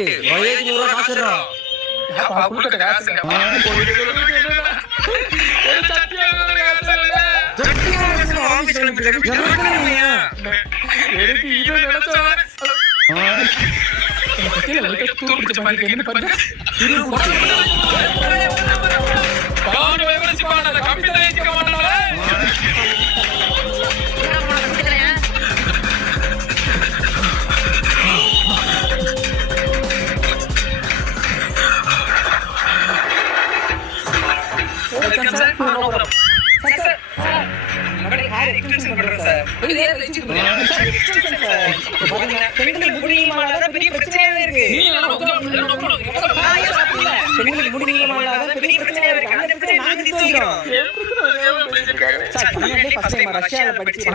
வயதுக்கு 100 ரூபா காசுறா. அப்பா குடுக்கட்ட காசு இல்ல. ஒரு சத்தியா தொட்டியா ஆபீஸ் கிளம்பிட்டு எனக்கு இது நினைச்சா கீழ லைட்டா தூக்கிட்டு பாருங்க என்ன பண்ணு இரு பாவன விவரிச்சு பாடல கம்ப்யூட்டர் ஏத்திக்க மாட்டானே ரஷ்யால படிச்சு